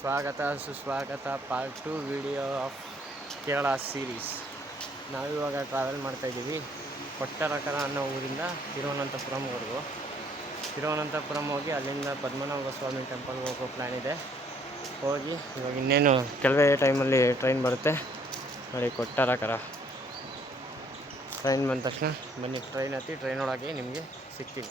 ಸ್ವಾಗತ ಸುಸ್ವಾಗತ part 2 video of Kerala series. ನಾವಿವಾಗ ಟ್ರಾವೆಲ್ ಮಾಡ್ತಾಯಿದ್ದೀವಿ ಕೊಟ್ಟರಕರ ಅನ್ನೋ ಊರಿಂದ ತಿರುವನಂತಪುರಂ ಹೋಗಿ ಅಲ್ಲಿಂದ ಪದ್ಮನಾಭ ಸ್ವಾಮಿ ಟೆಂಪಲ್ಗೆ ಹೋಗೋ ಪ್ಲ್ಯಾನ್ ಇದೆ. ಹೋಗಿ ಇವಾಗ ಇನ್ನೇನು ಕೆಲವೇ ಟೈಮಲ್ಲಿ ಟ್ರೈನ್ ಬರುತ್ತೆ ನೋಡಿ. ಕೊಟ್ಟರಕರ ಟ್ರೈನ್ ಬಂದ ತಕ್ಷಣ ಬನ್ನಿ, ಟ್ರೈನ್ ಹತ್ತಿ ಟ್ರೈನ್ ಒಳಗೆ ನಿಮಗೆ ಸಿಗ್ತೀವಿ.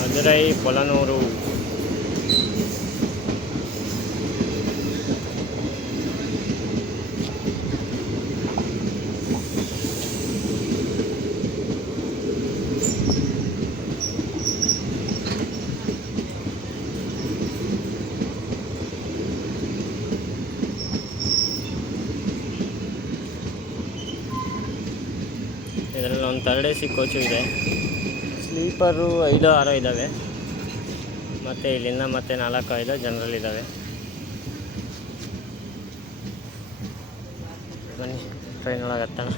ಮದುರೈ ಪೊಲನೂರು. ಇದರಲ್ಲಿ ಒಂದು 3 AC ಕೋಚು ಇದೆ. ಸ್ಲೀಪರು 5-6 ಇದ್ದಾವೆ, ಮತ್ತು ಇಲ್ಲಿಂದ ಮತ್ತೆ 4-5 ಜನರಲ್ ಇದ್ದಾವೆ. ಬನ್ನಿ ಟ್ರೈನ್ ಒಳಗೆ ಹತ್ತೋಣ.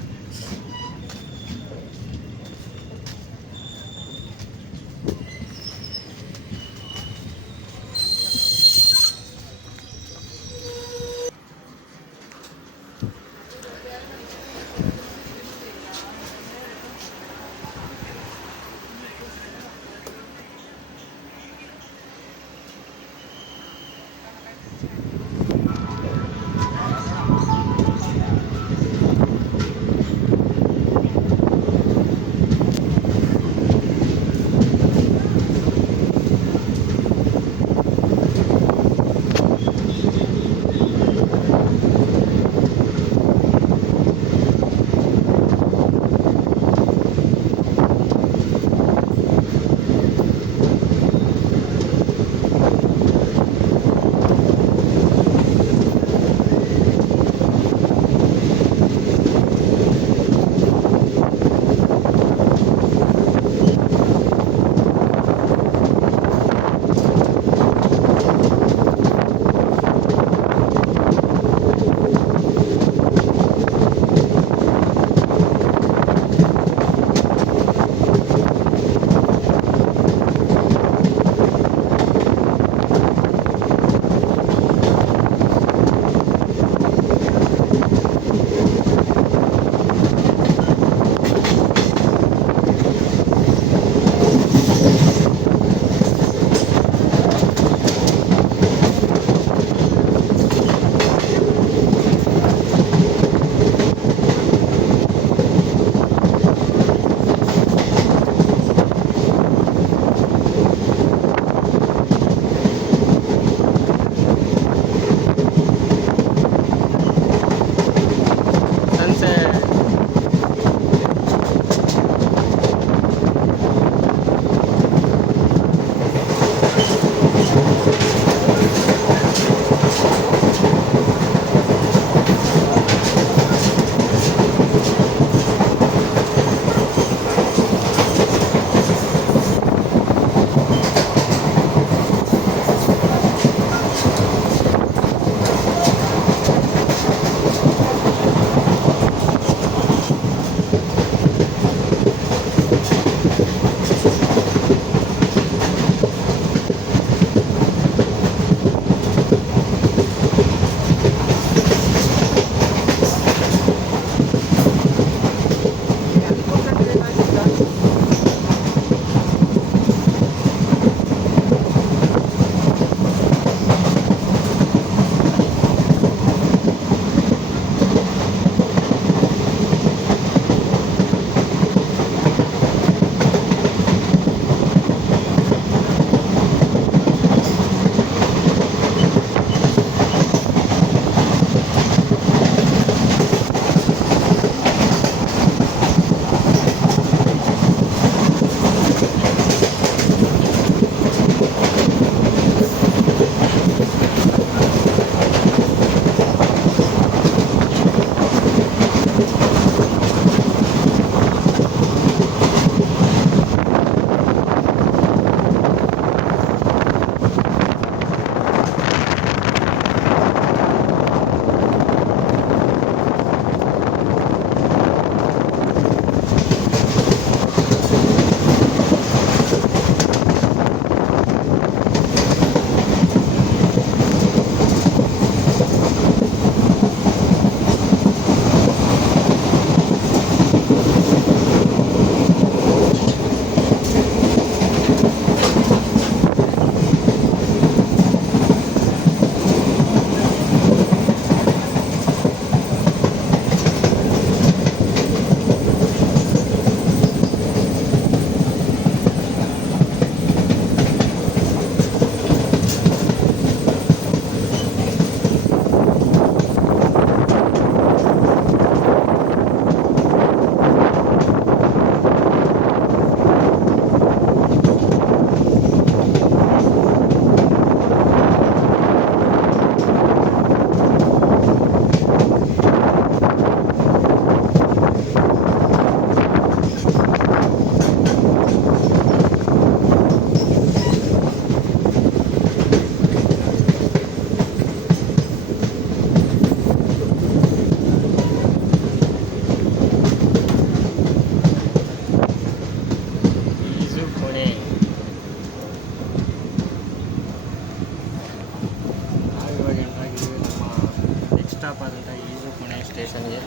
ಸ್ಟಾಪ್ ಆದಂಥ ಈಜುಕೊಣೆ ಸ್ಟೇಷನ್ಗೆ.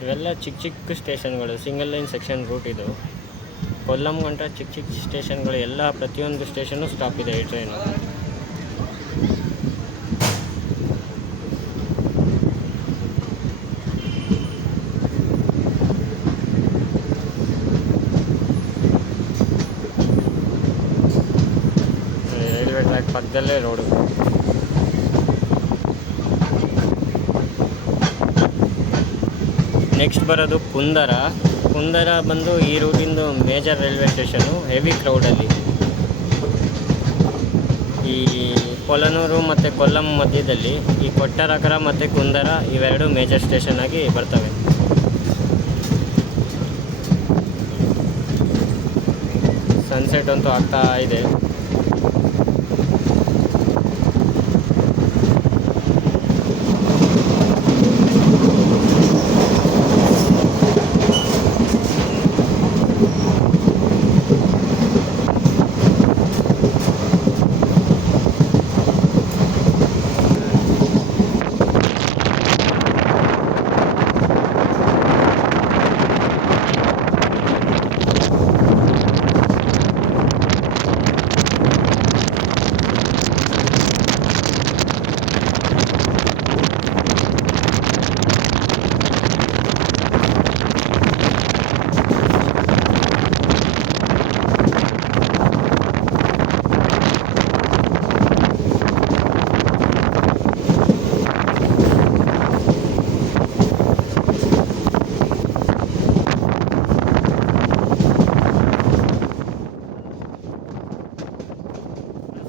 ಇವೆಲ್ಲ ಚಿಕ್ಕ ಚಿಕ್ಕ ಸ್ಟೇಷನ್ಗಳು, ಸಿಂಗಲ್ ಲೈನ್ ಸೆಕ್ಷನ್ ರೂಟ್ ಇದು. ಕೊಲ್ಲಂ ಗಂಟ ಚಿಕ್ಕ ಚಿಕ್ಕ ಸ್ಟೇಷನ್ಗಳು ಎಲ್ಲ, ಪ್ರತಿಯೊಂದು ಸ್ಟೇಷನ್ನು ಸ್ಟಾಪ್ ಇದೆ ಈ ಟ್ರೈನು. ರೈಲ್ವೆ ಟ್ರ್ಯಾಕ್ ಪಕ್ಕದಲ್ಲೇ ರೋಡು. ನೆಕ್ಸ್ಟ್ ಬರೋದು ಕುಂದರ. ಕುಂದರ ಬಂದು ಈ ರೂಟಿಂದು ಮೇಜರ್ ರೈಲ್ವೆ ಸ್ಟೇಷನು, ಹೆವಿ ಕ್ರೌಡಲ್ಲಿ. ಈ ಪೊಲನೂರು ಮತ್ತು ಕೊಲ್ಲಂ ಮಧ್ಯದಲ್ಲಿ ಈ ಕೊಟ್ಟರಕರ ಮತ್ತು ಕುಂದರ ಇವೆರಡು ಮೇಜರ್ ಸ್ಟೇಷನ್ ಆಗಿ ಬರ್ತವೆ. ಸನ್ಸೆಟ್ ಅಂತೂ ಆಗ್ತಾ ಇದೆ.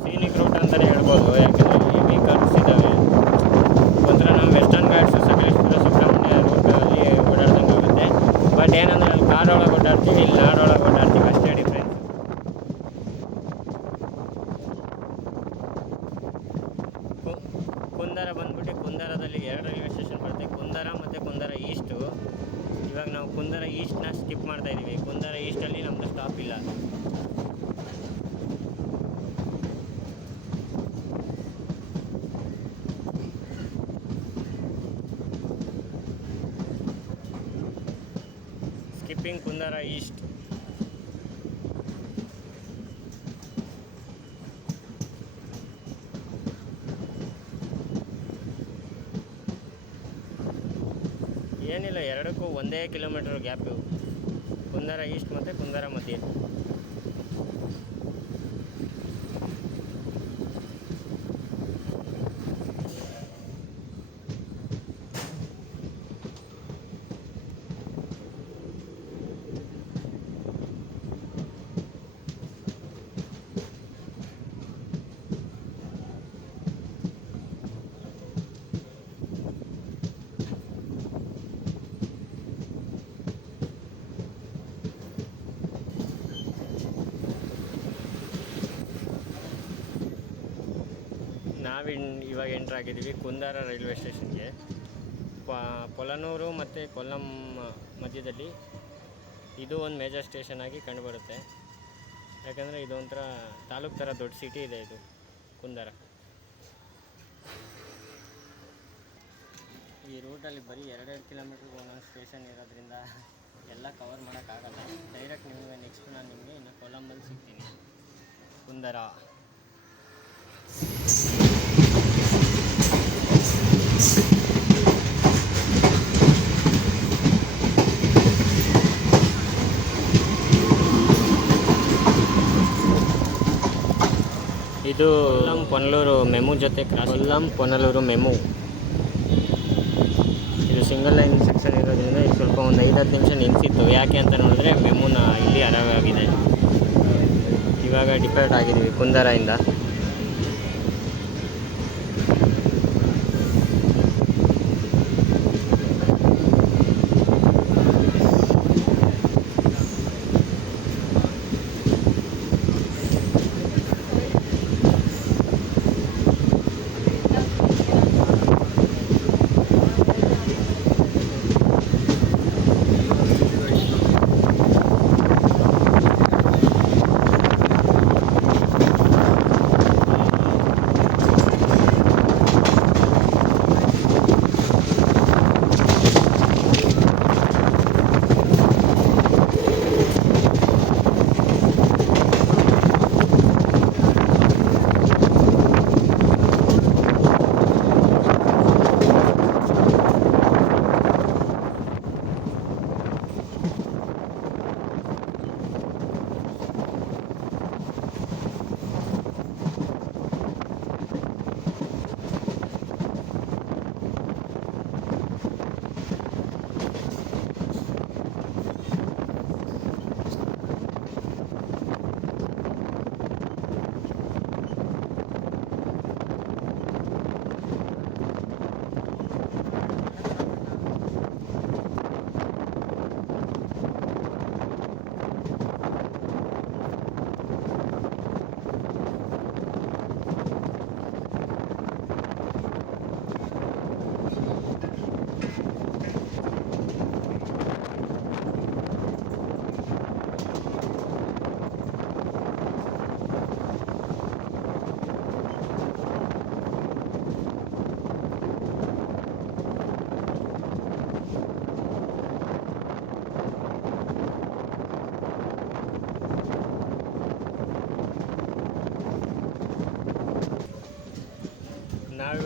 ಸೀನಿಕ್ ರೂಟ್ ಅಂತಲೇ ಹೇಳ್ಬೋದು, ಯಾಕೆಂದರೆ ಈ ವೆಹಿಕಲ್ಸ್ ಇದ್ದಾವೆ. ಒಂಥರ ನಮ್ಮ ವೆಸ್ಟರ್ನ್ ಘಾಟ್ಸು, ಸಕಲೇಶ್ಪುರ, ಸುಬ್ರಹ್ಮಣ್ಯ ರೂಟಲ್ಲಿ ಓಡಾಡ್ದಂಗೆ ಆಗುತ್ತೆ. ಬಟ್ ಏನಂದರೆ ಅಲ್ಲಿ ಕಾಡೊಳಗೆ ಓಡಾಡ್ತೀವಿ, ಇಲ್ಲಿ ನಾಡೊಳಗೆ ಓಡಾಡ್ತೀವಿ, ಅಷ್ಟೇ ಡಿಫ್ರೆನ್ಸ್. ಕುಂದರ ಬಂದ್ಬಿಟ್ಟು, ಕುಂದರದಲ್ಲಿ 2 ರೈಲ್ವೆ ಸ್ಟೇಷನ್ ಬರುತ್ತೆ, ಕುಂದರ ಮತ್ತು ಕುಂದರ ಈಸ್ಟು. ಇವಾಗ ನಾವು ಕುಂದರ ಈಸ್ಟ್ನ ಸ್ಕಿಪ್ ಮಾಡ್ತಾ ಇದ್ದೀವಿ. ಕುಂದರ ಈಸ್ಟಲ್ಲಿ ನಮ್ಮದು ಸ್ಟಾಪ್ ಇಲ್ಲ. ಸ್ಕಿಪ್ಪಿಂಗ್ ಕುಂದರ ಈಸ್ಟ್. ಏನಿಲ್ಲ, ಎರಡಕ್ಕೂ 1 ಕಿಲೋಮೀಟರ್ ಗ್ಯಾಪು, ಕುಂದರ ಈಸ್ಟ್ ಮತ್ತು ಕುಂದರ ಮಧ್ಯೆ. ಇವಾಗ ಎಂಟ್ರ್ ಆಗಿದ್ದೀವಿ ಕುಂದಾರ ರೈಲ್ವೆ ಸ್ಟೇಷನ್ಗೆ. ಪೊಲನೂರು ಮತ್ತು ಕೊಲ್ಲಂ ಮಧ್ಯದಲ್ಲಿ ಇದು ಒಂದು ಮೇಜರ್ ಸ್ಟೇಷನ್ ಆಗಿ ಕಂಡುಬರುತ್ತೆ. ಯಾಕಂದರೆ ಇದೊಂಥರ ತಾಲೂಕು ಥರ ದೊಡ್ಡ ಸಿಟಿ ಇದೆ ಇದು ಕುಂದಾರ. ಈ ರೂಟಲ್ಲಿ ಬರೀ 2 ಕಿಲೋಮೀಟ್ರಿಗೆ ಒಂದೊಂದು ಸ್ಟೇಷನ್ ಇರೋದ್ರಿಂದ ಎಲ್ಲ ಕವರ್ ಮಾಡೋಕ್ಕಾಗಲ್ಲ. ಡೈರೆಕ್ಟ್ ನಿಮಗೆ ನೆಕ್ಸ್ಟ್ ನಾನು ನಿಮಗೆ ಇನ್ನು ಕೊಲ್ಲಂಬಲ್ಲಿ ಸಿಗ್ತೀನಿ. ಕುಂದಾರ ಇದು ಕೊಲ್ಲಂ ಪೊನ್ನಲೂರು ಮೆಮು ಜೊತೆ ಕ್ರಾಸ್. ಕೊಲ್ಲಂ ಪೊನ್ನಲೂರು ಮೆಮು ಇದು ಸಿಂಗಲ್ ಲೈನ್ ಸೆಕ್ಷನ್ ಇರೋದ್ರಿಂದ ಇದು ಸ್ವಲ್ಪ ಒಂದು 5-10 ನಿಮಿಷ ನಿಲ್ಲಿಸಿತ್ತು. ಯಾಕೆ ಅಂತ ನೋಡಿದ್ರೆ ಮೆಮುನ ಇಲ್ಲಿ ಅರೈವ್ ಆಗಿದೆ. ಇವಾಗ ಡಿಪಾರ್ಟ್ ಆಗಿದ್ದೀವಿ ಕುಂದಾರದಿಂದ.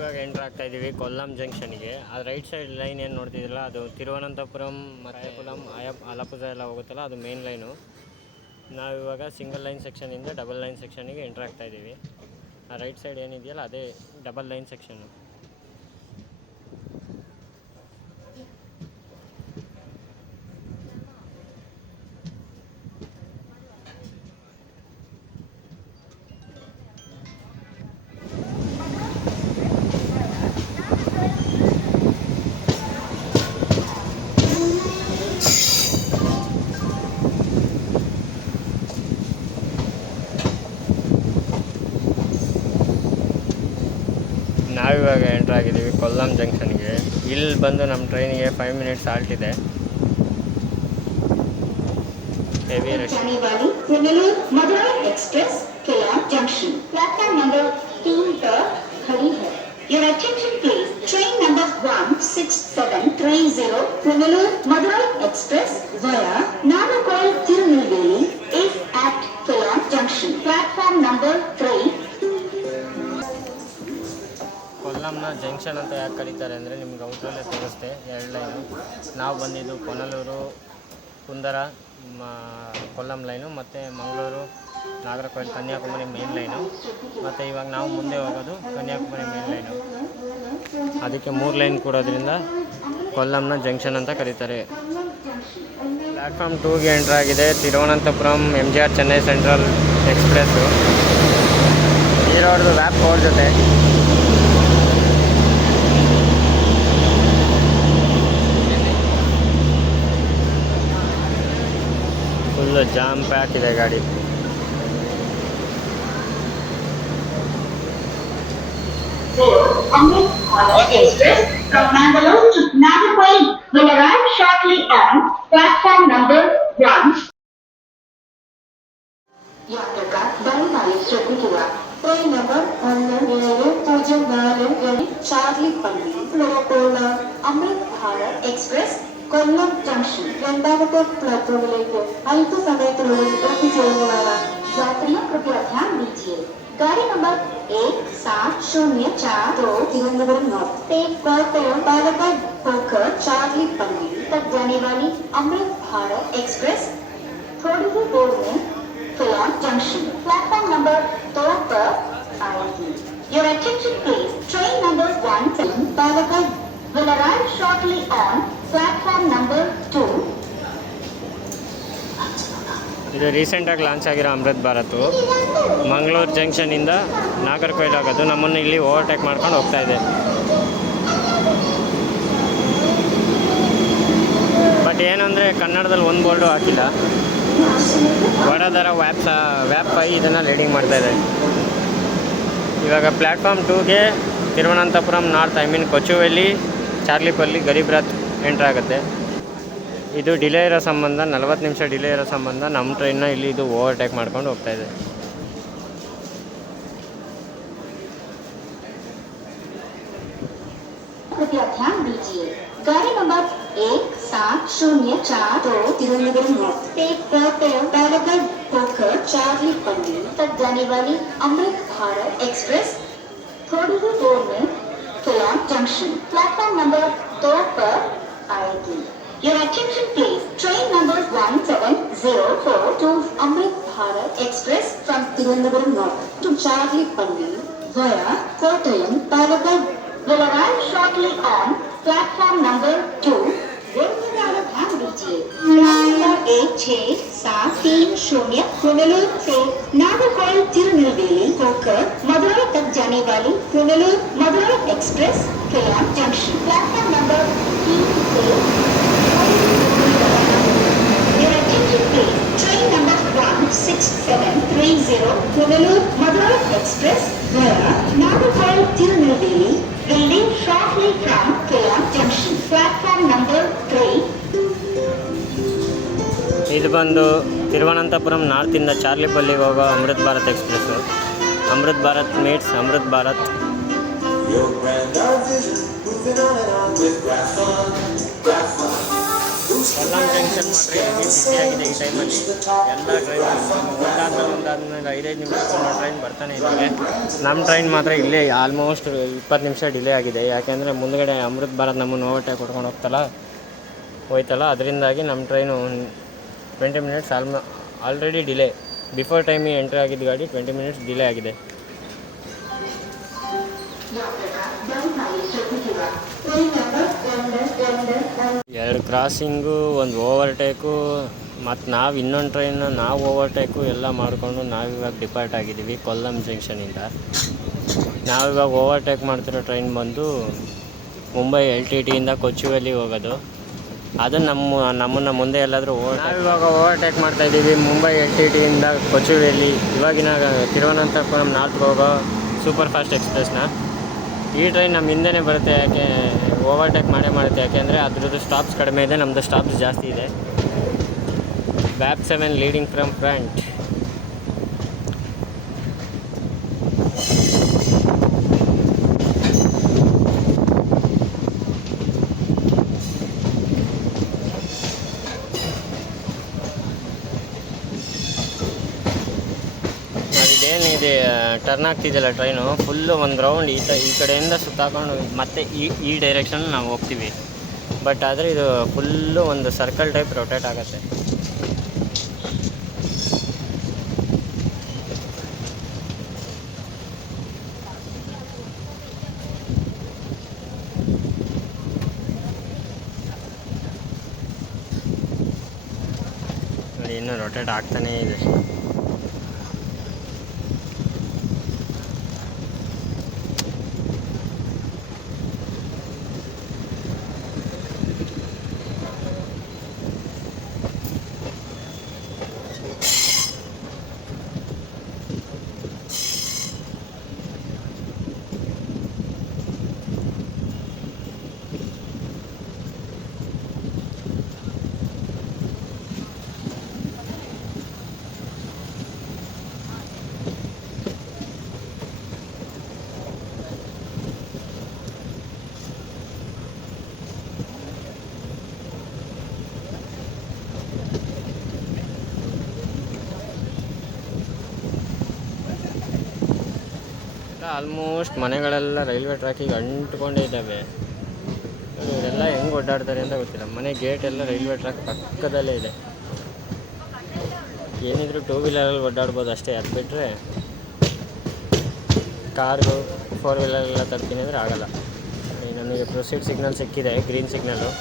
ನಾವಿವಾಗ ಎಂಟ್ರ್ ಆಗ್ತಾ ಇದ್ದೀವಿ ಕೊಲ್ಲಂ ಜಂಕ್ಷನ್ಗೆ. ಆ ರೈಟ್ ಸೈಡ್ ಲೈನ್ ಏನು ನೋಡ್ತಿದ್ದಿಲ್ಲ ಅದು ತಿರುವನಂತಪುರಂ ಮತ್ತು ಕೊಲ್ಲಂ ಅಲಪುಜ ಎಲ್ಲ ಹೋಗುತ್ತಲ್ಲ ಅದು ಮೇನ್ ಲೈನು. ನಾವಿವಾಗ ಸಿಂಗಲ್ ಲೈನ್ ಸೆಕ್ಷನಿಂದ ಡಬಲ್ ಲೈನ್ ಸೆಕ್ಷನಿಗೆ ಎಂಟ್ರ್ ಆಗ್ತಾ ಇದ್ದೀವಿ. ಆ ರೈಟ್ ಸೈಡ್ ಏನಿದೆಯಲ್ಲ ಅದೇ ಡಬಲ್ ಲೈನ್ ಸೆಕ್ಷನ್ನು. ನಾವಿವಾಗ ಎಂಟ್ರ್ ಆಗಿದ್ದೀವಿ ಕೊಲ್ಲಂ ಜಂಕ್ಷನ್ಗೆ. ಇಲ್ಲಿ ಬಂದು ನಮ್ಮ ಟ್ರೈನಿಗೆ 5 ಮಿನಿಟ್ಸ್ ಹಾಲ್ಟ್ ಇದೆ. Heavy rush. Madurai express Kollam junction platform number 3 पर खड़ी है. Your attention please. Train number 16730 Punnalur Madurai Express via Nagarkoil Tirunelveli is at Kollam Junction. Platform number 3. ಕೊಲ್ಲಂನ junction ಅಂತ ಯಾಕೆ ಕರೀತಾರೆ ಅಂದರೆ ನಿಮ್ಗೆ ಔಟ್ರಲ್ಲೇ ತೋರಿಸ್ತೆ 2 ಲೈನು. ನಾವು ಬಂದಿದ್ದು ಪೊನ್ನಲೂರು ಕುಂದರ ಕೊಲ್ಲಂ ಲೈನು ಮತ್ತು ಮಂಗಳೂರು ನಾಗರಕೋಯಿಲ್ ಕನ್ಯಾಕುಮಾರಿ ಮೇನ್ ಲೈನು. ಮತ್ತು ಇವಾಗ ನಾವು ಮುಂದೆ ಹೋಗೋದು ಕನ್ಯಾಕುಮಾರಿ ಮೇನ್ ಲೈನು. ಅದಕ್ಕೆ 3 ಲೈನ್ ಕೊಡೋದ್ರಿಂದ ಕೊಲ್ಲಂನ ಜಂಕ್ಷನ್ ಅಂತ ಕರೀತಾರೆ. ಪ್ಲ್ಯಾಟ್ಫಾರ್ಮ್ 2ಗೆ ಎಂಟ್ರ್ ಆಗಿದೆ Thiruvananthapuram MGR Chennai central express. ಈ ರೋಡ್ದು ವ್ಯಾಪ್ ಕೋಡ್ ಜೊತೆ ಫುಲ್ಲು ಜಾಮ್ ಪ್ಯಾಕ್ ಇದೆ ಗಾಡಿ. Amrit Bharat Express from Mangalore to Nagarkoil will arrive shortly on platform number 1. यात्रा बारी श्रद्धिക്കുക. ट्रेन नंबर 1704 ചാർലിപ്പള്ളി വരെയുള്ള അമൃത് ഭാരത് എക്സ്പ്രസ് കൊല്ലം ജംഗ്ഷൻ രണ്ടാമത്തെ പ്ലാറ്റ്ഫോമിലേക്ക് അല്പസമയത്തിനുള്ളിൽ എത്തിച്ചേരുന്നതാണ്. यात्रियों कृपया ध्यान दीजिए. गाड़ी नंबर 1704 तिरुवनंतपुरम नॉर्थ से पालक्काड होकर चार्लीपल्ली तक जाने वाली अमृत भारत एक्सप्रेस थोड़ी ही देर में कोल्लम जंक्शन प्लेटफॉर्म नंबर 2 पर आएगी. Your attention please. Train number 17 Palakkad will arrive shortly on platform number 2. ಇದು ರೀಸೆಂಟಾಗಿ ಲಾಂಚ್ ಆಗಿರೋ ಅಮೃತ್ ಭಾರತ್ ಮಂಗಳೂರು ಜಂಕ್ಷನಿಂದ ನಾಗರ್ಕೋಯಿಲ್ ಆಗೋದು. ನಮ್ಮನ್ನು ಇಲ್ಲಿ ಓವರ್ಟೇಕ್ ಮಾಡ್ಕೊಂಡು ಹೋಗ್ತಾ ಇದೆ. ಬಟ್ ಏನಂದರೆ ಕನ್ನಡದಲ್ಲಿ ಒಂದು ಬೋರ್ಡು ಹಾಕಿಲ್ಲ. ವಡೋದರ ವ್ಯಾಪ್ 5 ಇದನ್ನು ಲೀಡಿಂಗ್ ಮಾಡ್ತಾಯಿದೆ. ಇವಾಗ ಪ್ಲ್ಯಾಟ್ಫಾರ್ಮ್ 2ಗೆ ತಿರುವನಂತಪುರಂ ನಾರ್ತ್ ಕೊಚುವೆಲ್ಲಿ ಚಾರ್ಲಿಪಲ್ಲಿ ಗರೀಬ್ ರಥ್ ಎಂಟ್ರ್ ಆಗುತ್ತೆ. ಇದು ಡಿಲೇ ಇರೋ ಸಂಬಂಧ 40 ನಿಮಿಷ ಡಿಲೇ ಇರೋ ಸಂಬಂಧ ನಮ್ಮ ಟ್ರೈನ್ನ ಇಲ್ಲಿ ಇದು ಓವರ್ಟೇಕ್ ಮಾಡ್ಕೊಂಡು ಹೋಗ್ತಾ ಇದೆ. कृपया ध्यान दीजिए. गाड़ी नंबर 1704 तिरुवनंतपुरम नॉर्थ से पालक्काड होकर चार्लीपल्ली तक जाने वाली अमृत भारत एक्सप्रेस थोड़ी ही देर में कोल्लम जंक्शन प्लेटफॉर्म नंबर 2 पर आएगी. Your attention please. Train number 1704 to Amrit Bharat Express from Tirunelveli North to Charlipalli via Kottayam, Palakkad will arrive shortly on platform number 2. ध्यान दीजिए. नंबर 1630 पुनलूर से नागरकोइल तिरुनेलवेली होकर मदुरई तक जाने वाली Punalur Madurai express Kollam junction platform number 3 से Train number 16730 Punnalur Madurai Express via Nagarkoil Tirunelveli will leave shortly from Kollam Junction. Platform number 3. ಇದು ಬಂದು ತಿರುವನಂತಪುರಂ ನಾರ್ತಿಂದ ಚಾರ್ಲಿಪಲ್ಲಿಗೆ ಹೋಗೋ Amrit Bharat express. Amrit Bharat meets Amrit Bharat. Kollam junction ಮಾತ್ರ ಇಲ್ಲಿ ಬಿಸಿಯಾಗಿದೆ ಈ ಟೈಮಲ್ಲಿ. ಎಲ್ಲ ಟ್ರೈನ್ ಒಂದಾದ್ಮೇಲೆ 5-5 ನಿಮಿಷಕ್ಕೆ ಒಂದೊಂದು ಟ್ರೈನ್ ಬರ್ತಾನೆ ಇದ್ದಾವೆ. ನಮ್ಮ ಟ್ರೈನ್ ಮಾತ್ರ ಇಲ್ಲೇ ಆಲ್ಮೋಸ್ಟ್ 20 ನಿಮಿಷ ಡಿಲೇ ಆಗಿದೆ. ಯಾಕೆಂದರೆ ಮುಂದುಗಡೆ ಅಮೃತ್ ಭಾರತ್ ನಮ್ಮನ್ನು ಓವರ್ಟೇಕ್ ಕೊಟ್ಕೊಂಡು ಹೋಯ್ತಲ್ಲ, ಅದರಿಂದಾಗಿ ನಮ್ಮ train 20 minutes already delay. Before ಟೈಮಿಗೆ ಎಂಟ್ರಿ ಆಗಿದ್ದ ಗಾಡಿ 20 ಮಿನಿಟ್ಸ್ ಡಿಲೇ ಆಗಿದೆ. ಎರಡು ಕ್ರಾಸಿಂಗು, ಒಂದು ಓವರ್ಟೇಕು, ಮತ್ತು ನಾವು ಇನ್ನೊಂದು ಟ್ರೈನ್ನ ನಾವು ಓವರ್ಟೇಕು ಎಲ್ಲ ಮಾಡಿಕೊಂಡು ನಾವಿವಾಗ ಡಿಪಾರ್ಟ್ ಆಗಿದ್ದೀವಿ ಕೊಲ್ಲಂ ಜಂಕ್ಷನಿಂದ. ನಾವಿವಾಗ ಓವರ್ಟೇಕ್ ಮಾಡ್ತಿರೋ ಟ್ರೈನ್ ಬಂದು ಮುಂಬೈ LTTಯಿಂದ ಕೊಚುವೇಲಿ ಹೋಗೋದು. ಅದು ನಮ್ಮನ್ನು ಮುಂದೆ ಎಲ್ಲಾದರೂ ನಾವಿವಾಗ ಓವರ್ಟೇಕ್ ಮಾಡ್ತಾಯಿದ್ದೀವಿ ಮುಂಬೈ LTTಯಿಂದ ಕೊಚುವೇಲಿ. ಇವಾಗಿನ ತಿರುವನಂತಪುರಂ ನಾರ್ತ್ಗೆ ಹೋಗೋ ಸೂಪರ್ ಫಾಸ್ಟ್ ಎಕ್ಸ್ಪ್ರೆಸ್ನ. ಈ ಟ್ರೈನ್ ನಮ್ಮ ಹಿಂದೆನೇ ಬರುತ್ತೆ. ಯಾಕೆ ಓವರ್ಟೇಕ್ ಮಾಡುತ್ತೆ, ಯಾಕೆಂದರೆ ಅದ್ರದ್ದು ಸ್ಟಾಪ್ಸ್ ಕಡಿಮೆ ಇದೆ, ನಮ್ಮದು ಸ್ಟಾಪ್ಸ್ ಜಾಸ್ತಿ ಇದೆ. BAP 7 leading from front. ಇದೇನಿದೆ ಟರ್ನ್ ಆಗ್ತಿದೆಯಲ್ಲ ಟ್ರೈನು, ಫುಲ್ಲು ಒಂದು ರೌಂಡ್ ಈ ಕಡೆಯಿಂದ ಸುತ್ತಾಕೊಂಡು ಮತ್ತೆ ಈ ಡೈರೆಕ್ಷನ್ ನಾವು ಹೋಗ್ತೀವಿ. ಬಟ್ ಆದರೆ ಇದು ಫುಲ್ಲು ಒಂದು ಸರ್ಕಲ್ ಟೈಪ್ ರೊಟೇಟ್ ಆಗುತ್ತೆ. ನೋಡಿ ಇನ್ನೂ ರೊಟೇಟ್ ಆಗ್ತಾನೇ ಇದೆ. ಆಲ್ಮೋಸ್ಟ್ ಮನೆಗಳೆಲ್ಲ ರೈಲ್ವೆ ಟ್ರ್ಯಾಕಿಗೆ ಅಂಟ್ಕೊಂಡೇ ಇದ್ದಾವೆ. ಇವರೆಲ್ಲ ಹೆಂಗೆ ಓಡಾಡ್ತಾರೆ ಅಂತ ಗೊತ್ತಿಲ್ಲ. ಮನೆ ಗೇಟ್ ಎಲ್ಲ ರೈಲ್ವೆ ಟ್ರ್ಯಾಕ್ ಪಕ್ಕದಲ್ಲೇ ಇದೆ. ಏನಿದ್ರು 2 ವೀಲರಲ್ಲಿ ಓಡಾಡ್ಬೋದು ಅಷ್ಟೇ. ಅದು ಬಿಟ್ಟರೆ ಕಾರ್ಗು 4 ವೀಲರೆಲ್ಲ ತರ್ತೀನಿ ಅಂದರೆ ಆಗೋಲ್ಲ. ನಮಗೆ ಪ್ರೊಸೀಡ್ ಸಿಗ್ನಲ್ ಸಿಕ್ಕಿದೆ, ಗ್ರೀನ್ ಸಿಗ್ನಲ್ಲು.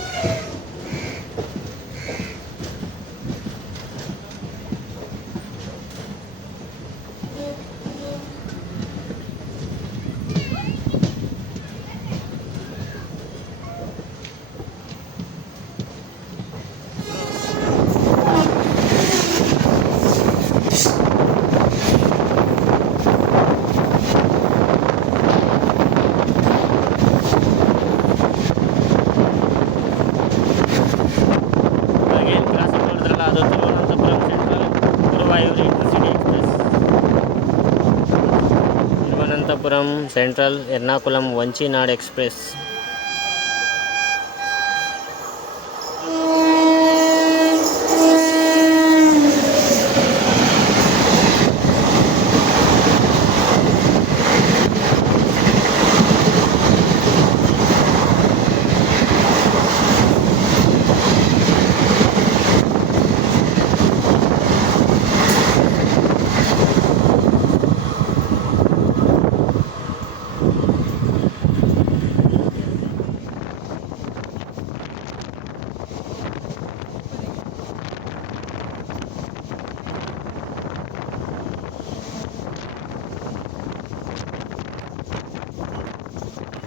ಅದು Thiruvananthapuram central Guruvayur intercity express. Thiruvananthapuram central Ernakulam Vanchinad express.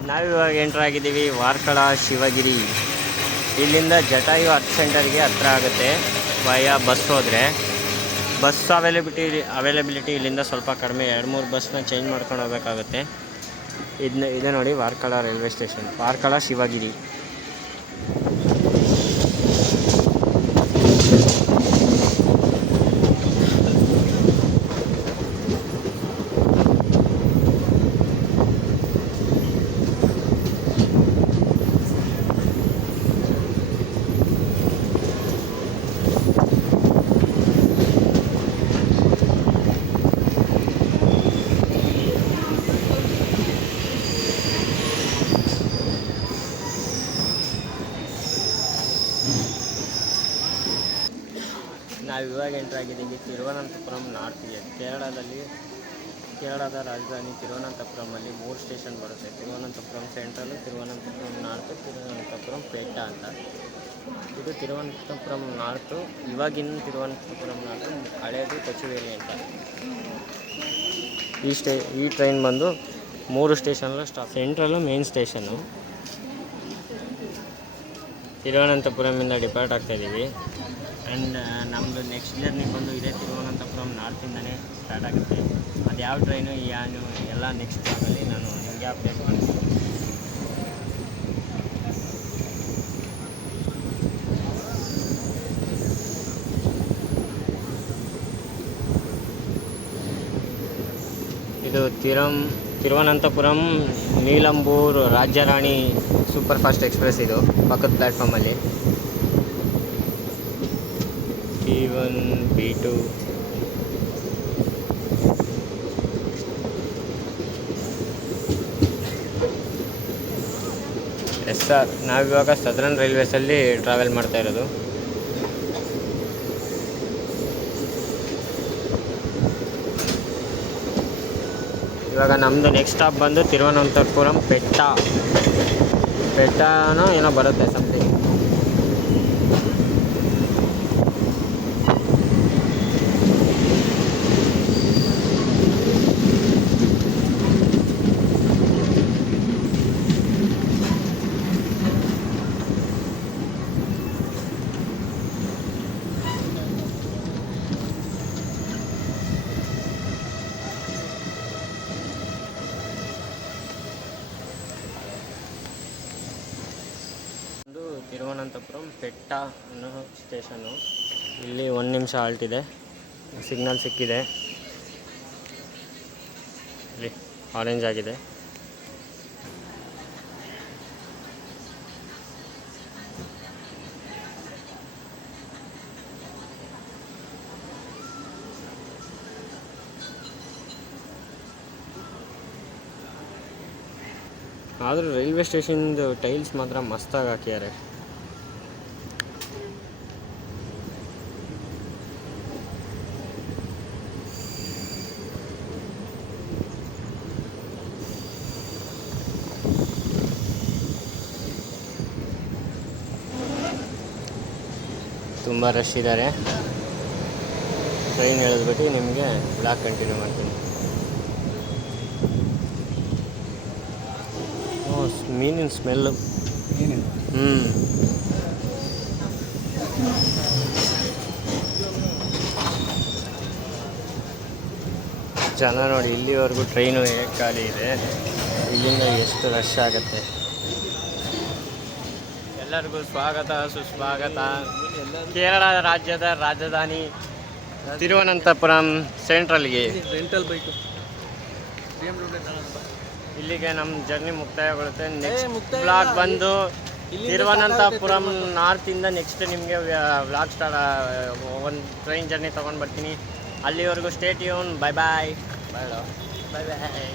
ನಾವಿವಾಗ ಎಂಟ್ರಾಗಿದ್ದೀವಿ ವಾರ್ಕಳ ಶಿವಗಿರಿ. ಇಲ್ಲಿಂದ ಜಟಾಯು ಅರ್ತ್ ಸೆಂಟರ್ಗೆ ಹತ್ರ ಆಗುತ್ತೆ ವಯಾ ಬಸ್ ಹೋದರೆ. ಬಸ್ ಅವೈಲಬಿಲಿಟಿ ಇಲ್ಲಿಂದ ಸ್ವಲ್ಪ ಕಡಿಮೆ. 2-3 ಬಸ್ನ ಚೇಂಜ್ ಮಾಡ್ಕೊಂಡು ಹೋಗಬೇಕಾಗುತ್ತೆ. ಇದೆ ನೋಡಿ ವಾರ್ಕಳ ರೈಲ್ವೆ ಸ್ಟೇಷನ್, ವಾರ್ಕಳ ಶಿವಗಿರಿ. ನಾವು ಇವಾಗ ಎಂಟ್ರ್ ಆಗಿದ್ದೀವಿ ತಿರುವನಂತಪುರಂ ನಾರ್ತ್ಗೆ. ಕೇರಳದ ರಾಜಧಾನಿ ತಿರುವನಂತಪುರಮಲ್ಲಿ 3 ಸ್ಟೇಷನ್ ಬರುತ್ತೆ. ತಿರುವನಂತಪುರಂ ಸೆಂಟ್ರಲು, ತಿರುವನಂತಪುರಂ ನಾರ್ತು, ತಿರುವನಂತಪುರಂ ಪೇಟ ಅಂತ. ಇದು ತಿರುವನಂತಪುರಂ ನಾರ್ತು. ಇವಾಗಿನ ತಿರುವನಂತಪುರಂ ನಾರ್ತು, ಹಳೇದು ಕೊಚುವೇಲಿ ಅಂತ. ಈ ಟ್ರೈನ್ ಬಂದು 3 ಸ್ಟೇಷನ್ಲು ಸ್ಟಾಪ್. Central main station. ತಿರುವನಂತಪುರಮಿಂದ ಡಿಪಾರ್ಟ್ ಆಗ್ತಾಯಿದ್ದೀವಿ. ಆ್ಯಂಡ್ ನಮ್ಮದು ನೆಕ್ಸ್ಟ್ ಜರ್ನಿ ಬಂದು ಇದೇ ತಿರುವನಂತಪುರಂ ನಾರ್ತಿಂದನೇ ಸ್ಟಾರ್ಟ್ ಆಗುತ್ತೆ. ಅದು ಯಾವ ಟ್ರೈನು ಎಲ್ಲ ನೆಕ್ಸ್ಟ್ ಆಗಲಿ ನಾನು ನಿಮಗೆ ಅಪ್ಡೇಟ್ ಮಾಡ್ತೀನಿ. ಇದು Thiruvananthapuram Nilambur ರಾಜ್ಯರಾಣಿ super fast express. ಇದು ಪಕ್ಕದ ಪ್ಲ್ಯಾಟ್ಫಾರ್ಮಲ್ಲಿ T1 B2 SR. ನಾವಿವಾಗ ಸದರ್ನ್ ರೈಲ್ವೇಸಲ್ಲಿ ಟ್ರಾವೆಲ್ ಮಾಡ್ತಾ ಇರೋದು. ಇವಾಗ ನಮ್ಮದು ನೆಕ್ಸ್ಟ್ ಸ್ಟಾಪ್ ಬಂದು ತಿರುವನಂತಪುರಂ ಪೆಟ್ಟಾನೋ ಏನೋ ಬರುತ್ತೆ ಸಮಥಿಂಗ್. ತಿರುವನಂತಪುರಂ ಪೆಟ್ಟ ಅನ್ನೋ ಸ್ಟೇಷನ್ನು. ಇಲ್ಲಿ 1 ನಿಮಿಷ ಹಾಲ್ಟ್ ಇದೆ. ಸಿಗ್ನಲ್ ಸಿಕ್ಕಿದೆ. ಇಲ್ಲಿ ಆರೆಂಜ್ ಆಗಿದೆ. ಆದರೂ ರೈಲ್ವೆ ಸ್ಟೇಷನ್ದು ಟೈಲ್ಸ್ ಮಾತ್ರ ಮಸ್ತಾಗಿ ಹಾಕಿದ್ದಾರೆ. ತುಂಬ ರಶ್ ಇದ್ದಾರೆ. ಟ್ರೈನ್ ಹೇಳಿದ್ಬಿಟ್ಟು ನಿಮಗೆ ಬ್ಲಾಗ್ ಕಂಟಿನ್ಯೂ ಮಾಡ್ತೀನಿ. ಮೀನಿನ ಸ್ಮೆಲ್ಲು. ಜನ ನೋಡಿ, ಇಲ್ಲಿವರೆಗೂ ಟ್ರೈನು ಹೇಗೆ ಖಾಲಿ ಇದೆ, ಇಲ್ಲಿಂದ ಎಷ್ಟು ರಶ್ ಆಗುತ್ತೆ. ಎಲ್ಲರಿಗೂ ಸ್ವಾಗತ ಸುಸ್ವಾಗತ. ಕೇರಳ ರಾಜ್ಯದ ರಾಜಧಾನಿ ತಿರುವನಂತಪುರಂ ಸೆಂಟ್ರಲ್ಗೆ ರೆಂಟಲ್ ಬೈಕು ಇಲ್ಲಿಗೆ ನಮ್ಮ ಜರ್ನಿ ಮುಕ್ತಾಯಗೊಳ್ಳುತ್ತೆ. ನೆಕ್ಸ್ಟ್ ಬ್ಲಾಗ್ ಬಂದು ತಿರುವನಂತಪುರಂ ನಾರ್ತಿಂದ ನೆಕ್ಸ್ಟ್ ನಿಮಗೆ ವ್ಲಾಗ್ ಒಂದು ಟ್ರೈನ್ ಜರ್ನಿ ತೊಗೊಂಡು ಬರ್ತೀನಿ. ಅಲ್ಲಿವರೆಗೂ ಸ್ಟೇ ಟ್ಯೂನ್. ಬಾಯ್ ಬಾಯ್. ಬಾಯ್ ಬಾಯ್.